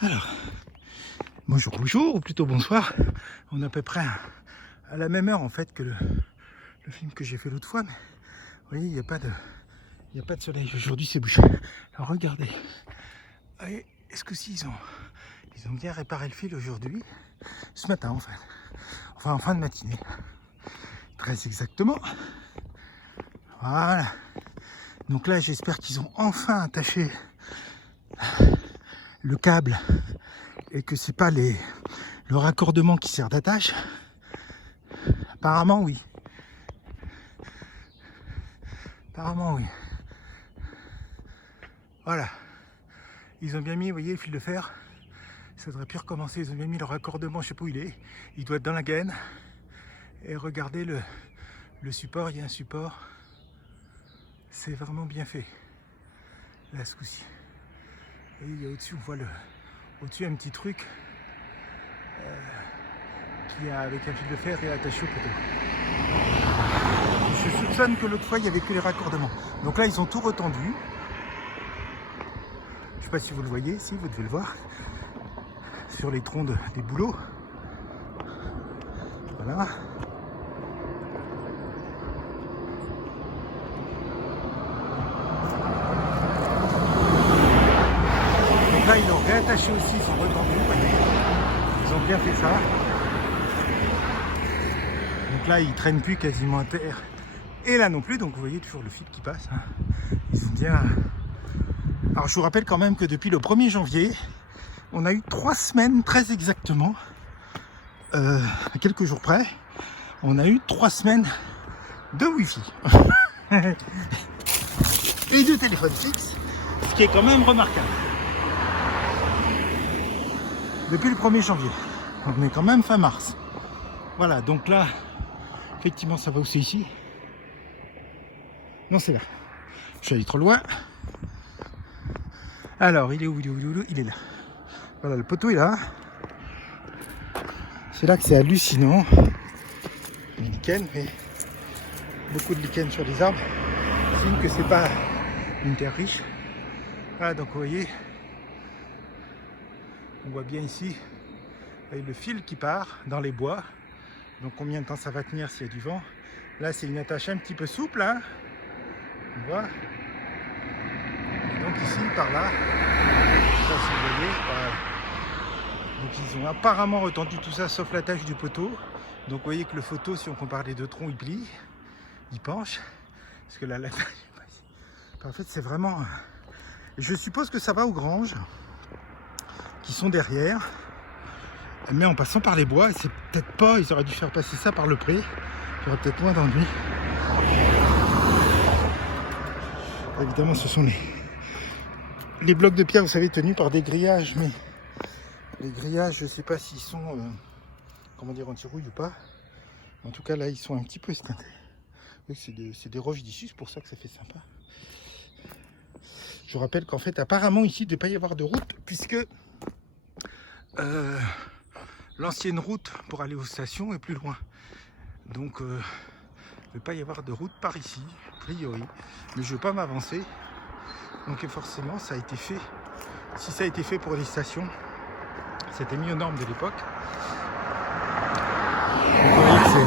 Alors, bonjour, bonjour, ou plutôt bonsoir. On est à peu près à la même heure en fait que le film que j'ai fait l'autre fois. Mais vous voyez, il n'y a pas de soleil. Aujourd'hui, c'est bouché. Alors regardez. Voyez, est-ce que si ils ont bien réparé le fil aujourd'hui, ce matin en fait. Enfin, en fin de matinée. Très exactement. Voilà. Donc là, j'espère qu'ils ont enfin attaché le câble et que c'est pas le raccordement qui sert d'attache. Apparemment, oui. Apparemment, oui. Voilà. Ils ont bien mis, vous voyez, le fil de fer. Ça devrait plus recommencer. Ils ont bien mis le raccordement, je sais pas où il est. Il doit être dans la gaine. Et regardez le support, il y a un support. C'est vraiment bien fait. Là, ce coup-ci. Et il y a au-dessus, on voit au-dessus un petit truc qui a avec un fil de fer et attaché au poteau. Je soupçonne que l'autre fois, il n'y avait que les raccordements. Donc là, ils ont tout retendu. Je ne sais pas si vous le voyez, si vous devez le voir. Sur les troncs des bouleaux. Voilà. Donc là, ils l'ont réattaché aussi, ils sont retendus. Ils ont bien fait ça. Donc là, ils ne traînent plus quasiment à terre. Et là non plus, donc vous voyez toujours le fil qui passe. Ils sont bien. Alors je vous rappelle quand même que depuis le 1er janvier, on a eu 3 semaines très exactement, à quelques jours près, on a eu 3 semaines de Wi-Fi. Et de téléphone fixe, ce qui est quand même remarquable. Depuis le 1er janvier, on est quand même fin mars. Voilà, donc là, effectivement, ça va aussi ici. Non, c'est là. Je suis allé trop loin. Alors, il est où? Il est là. Voilà, le poteau est là. C'est là que c'est hallucinant. Les lichens, mais beaucoup de lichens sur les arbres. Signe que c'est pas une terre riche. Voilà, donc vous voyez, on voit bien ici le fil qui part dans les bois. Donc combien de temps ça va tenir s'il y a du vent. Là, c'est une attache un petit peu souple, hein. On voit. Et donc ici, par là, je sais pas si vous voyez, voilà. Donc ils ont apparemment retendu tout ça sauf l'attache du poteau. Donc vous voyez que le photo, si on compare les deux troncs, il plie, il penche. Parce que là, l'attache, en fait, c'est vraiment... Je suppose que ça va aux granges qui sont derrière. Mais en passant par les bois, c'est peut-être pas... Ils auraient dû faire passer ça par le pré. Il y aurait peut-être moins d'ennuis. Évidemment, ce sont les blocs de pierre, vous savez, tenus par des grillages. Mais les grillages, je ne sais pas s'ils sont... comment dire, anti-rouille ou pas. En tout cas, là, ils sont un petit peu esquintés. C'est des roches d'issue, c'est pour ça que ça fait sympa. Je rappelle qu'en fait, apparemment, ici, il ne devait pas y avoir de route, puisque l'ancienne route pour aller aux stations est plus loin. Donc, il ne devait pas y avoir de route par ici, a priori. Mais je ne veux pas m'avancer. Donc, forcément, ça a été fait. Si ça a été fait pour les stations, c'était mis aux normes de l'époque. Vous voyez que c'est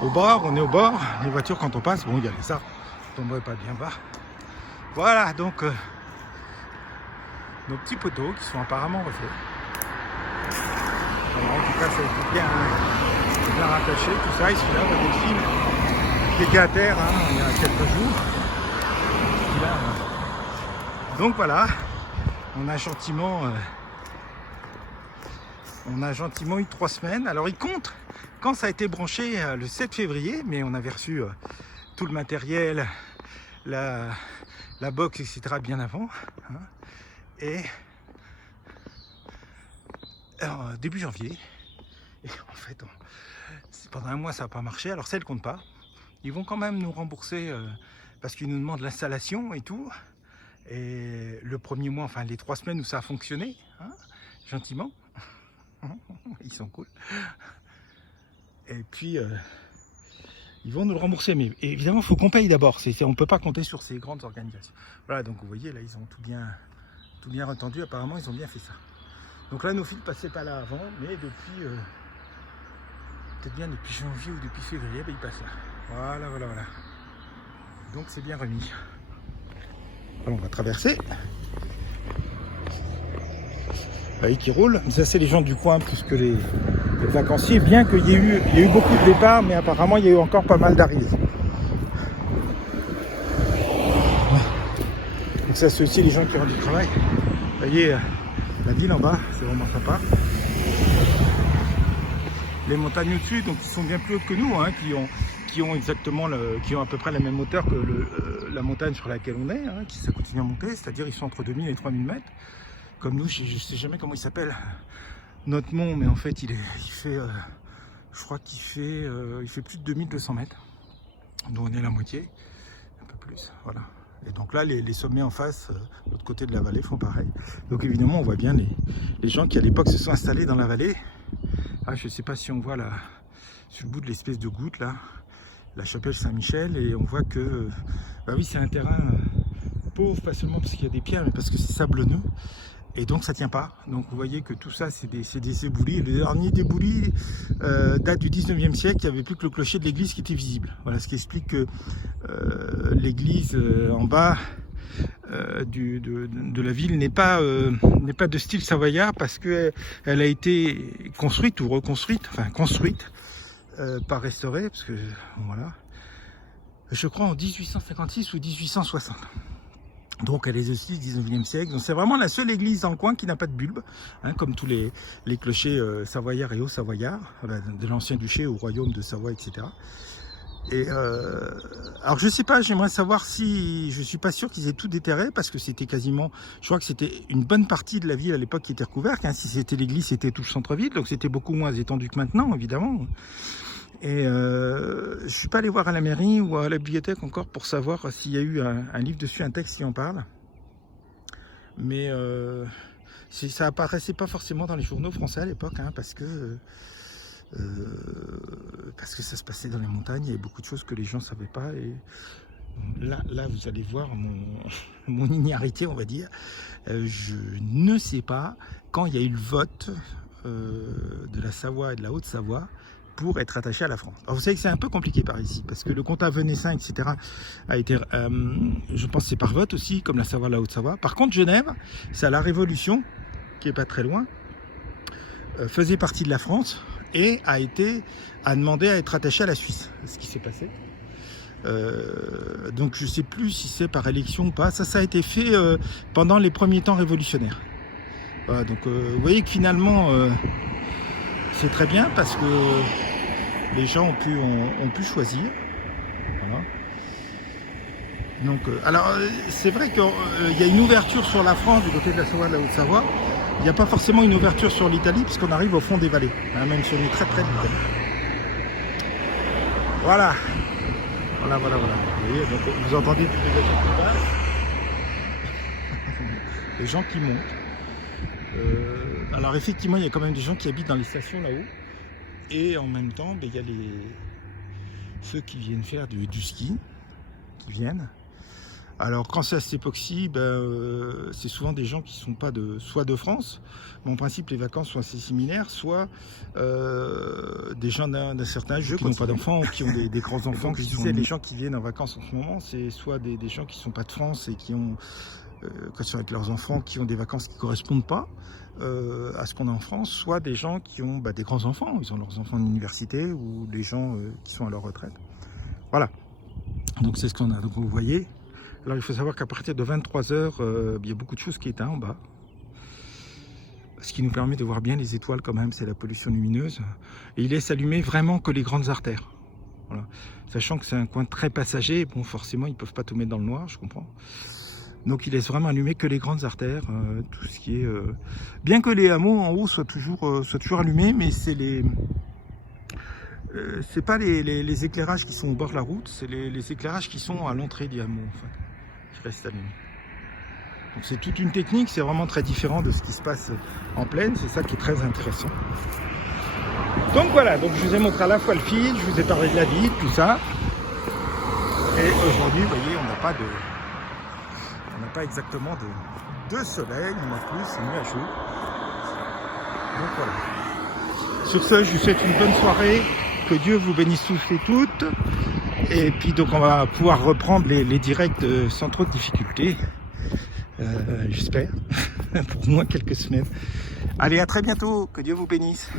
au bord, on est au bord. Les voitures, quand on passe, bon, il y a les arbres, on ne tomberait pas bien bas. Voilà, donc nos petits poteaux qui sont apparemment refaits. Alors, en tout cas, ça a été bien rattaché, tout ça. Ici, là, on a des fils qui étaient à terre il y a quelques jours. Là, donc voilà, on a gentiment eu 3 semaines. Alors, ils comptent quand ça a été branché le 7 février, mais on avait reçu tout le matériel, la box, etc. bien avant. Hein, et alors, début janvier. Et en fait, pendant un mois, ça n'a pas marché. Alors, ça, ils ne comptent pas. Ils vont quand même nous rembourser parce qu'ils nous demandent l'installation et tout. Et le premier mois, enfin les 3 semaines où ça a fonctionné, hein, gentiment. Ils sont cool. Et puis, ils vont nous le rembourser. Mais évidemment, il faut qu'on paye d'abord. On ne peut pas compter sur ces grandes organisations. Voilà, donc vous voyez, là, ils ont tout bien tout bien entendu, apparemment ils ont bien fait ça. Donc là nos fils passaient pas là avant, mais depuis peut-être bien depuis janvier ou depuis février, ben, ils passent là. Voilà, voilà, voilà. Donc c'est bien remis. Alors on va traverser. Vous voyez qui roule. Ça c'est les gens du coin plus que les vacanciers, bien qu'il y ait eu beaucoup de départs, mais apparemment il y a eu encore pas mal d'arrivées. Donc ça c'est aussi les gens qui ont du travail. Vous voyez la ville en bas, c'est vraiment sympa. Les montagnes au-dessus, donc qui sont bien plus hautes que nous, hein, qui ont à peu près la même hauteur que la montagne sur laquelle on est, hein, qui continue à monter, c'est-à-dire ils sont entre 2000 et 3000 mètres. Comme nous, je ne sais jamais comment il s'appelle, notre mont, mais en fait il fait, je crois qu'il fait, il fait plus de 2200 mètres. Donc on est la moitié, un peu plus, voilà. Et donc là, les sommets en face, de l'autre côté de la vallée, font pareil. Donc évidemment, on voit bien les gens qui à l'époque se sont installés dans la vallée. Ah, je ne sais pas si on voit là, sur le bout de l'espèce de goutte là, la chapelle Saint-Michel, et on voit que, bah oui, c'est un terrain pauvre, pas seulement parce qu'il y a des pierres, mais parce que c'est sablonneux. Et donc ça tient pas. Donc vous voyez que tout ça c'est des éboulis. Le dernier déboulis date du 19e siècle. Il n'y avait plus que le clocher de l'église qui était visible. Voilà ce qui explique que l'église en bas de la ville n'est pas de style savoyard, parce qu'elle a été construite ou reconstruite, enfin construite, pas restaurée, parce que voilà, je crois en 1856 ou 1860. Donc elle est aussi du 19e siècle. Donc c'est vraiment la seule église dans le coin qui n'a pas de bulbe, hein, comme tous les clochers savoyards et hauts-savoyards, de l'ancien duché au royaume de Savoie, etc. Et alors je sais pas, j'aimerais savoir si, je suis pas sûr qu'ils aient tout déterré, parce que c'était quasiment, je crois que c'était une bonne partie de la ville à l'époque qui était recouverte, hein. Si c'était l'église, c'était tout le centre-ville, donc c'était beaucoup moins étendu que maintenant, évidemment. Et je suis pas allé voir à la mairie ou à la bibliothèque encore pour savoir s'il y a eu un livre dessus, un texte qui en parle. Mais ça apparaissait pas forcément dans les journaux français à l'époque, hein, parce que ça se passait dans les montagnes, il y avait beaucoup de choses que les gens savaient pas. Et là vous allez voir mon ignorité, on va dire. Je ne sais pas quand il y a eu le vote de la Savoie et de la Haute-Savoie pour être attaché à la France. Alors vous savez que c'est un peu compliqué par ici, parce que le comtat venessin, etc., a été, je pense que c'est par vote aussi, comme la Savoie, la Haute-Savoie. Par contre, Genève, c'est à la Révolution, qui est pas très loin, faisait partie de la France et a demandé à être attaché à la Suisse. C'est ce qui s'est passé. Donc je sais plus si c'est par élection ou pas. Ça a été fait pendant les premiers temps révolutionnaires. Voilà, donc vous voyez que finalement c'est très bien, parce que les gens ont pu choisir. Voilà. Donc, alors c'est vrai qu'il y a une ouverture sur la France du côté de la Savoie, de la Haute-Savoie. Il n'y a pas forcément une ouverture sur l'Italie, puisqu'on arrive au fond des vallées, hein, même si on est très près de l'Italie. Voilà. Voilà. Vous voyez, donc vous entendez toutes les voitures qui passent, les gens qui montent. Alors effectivement, il y a quand même des gens qui habitent dans les stations là-haut, et en même temps, il y a ceux qui viennent faire du ski, qui viennent. Alors quand c'est à cette époque-ci, c'est souvent des gens qui ne sont pas soit de France, mais en principe les vacances sont assez similaires, soit des gens d'un certain âge qui n'ont pas d'enfants, ou qui ont des grands-enfants. Les gens qui viennent en vacances en ce moment, c'est soit des gens qui ne sont pas de France et qui ont, quand ils sont avec leurs enfants, qui ont des vacances qui ne correspondent pas à ce qu'on a en France, soit des gens qui ont des grands-enfants, ils ont leurs enfants d'université, ou des gens qui sont à leur retraite. Voilà, donc c'est ce qu'on a. Donc vous voyez. Alors il faut savoir qu'à partir de 23 h, il y a beaucoup de choses qui éteignent en bas. Ce qui nous permet de voir bien les étoiles quand même, c'est la pollution lumineuse. Et il laisse allumer vraiment que les grandes artères. Voilà. Sachant que c'est un coin très passager, bon forcément ils ne peuvent pas tout mettre dans le noir, je comprends. Donc il laisse vraiment allumer que les grandes artères, tout ce qui est... Bien que les hameaux en haut soient toujours allumés, mais c'est c'est pas les éclairages qui sont au bord de la route, c'est les éclairages qui sont à l'entrée du hameau, en fait, qui restent allumés. Donc c'est toute une technique, c'est vraiment très différent de ce qui se passe en plaine, c'est ça qui est très intéressant. Donc voilà, donc je vous ai montré à la fois le fil, je vous ai parlé de la ville, tout ça. Et aujourd'hui, vous voyez, on n'a pas exactement de soleil, on a plus, c'est nuageux. Donc voilà. Sur ce, je vous souhaite une bonne soirée, que Dieu vous bénisse tous et toutes. Et puis donc on va pouvoir reprendre les directs sans trop de difficultés. J'espère, pour au moins quelques semaines. Allez, à très bientôt, que Dieu vous bénisse.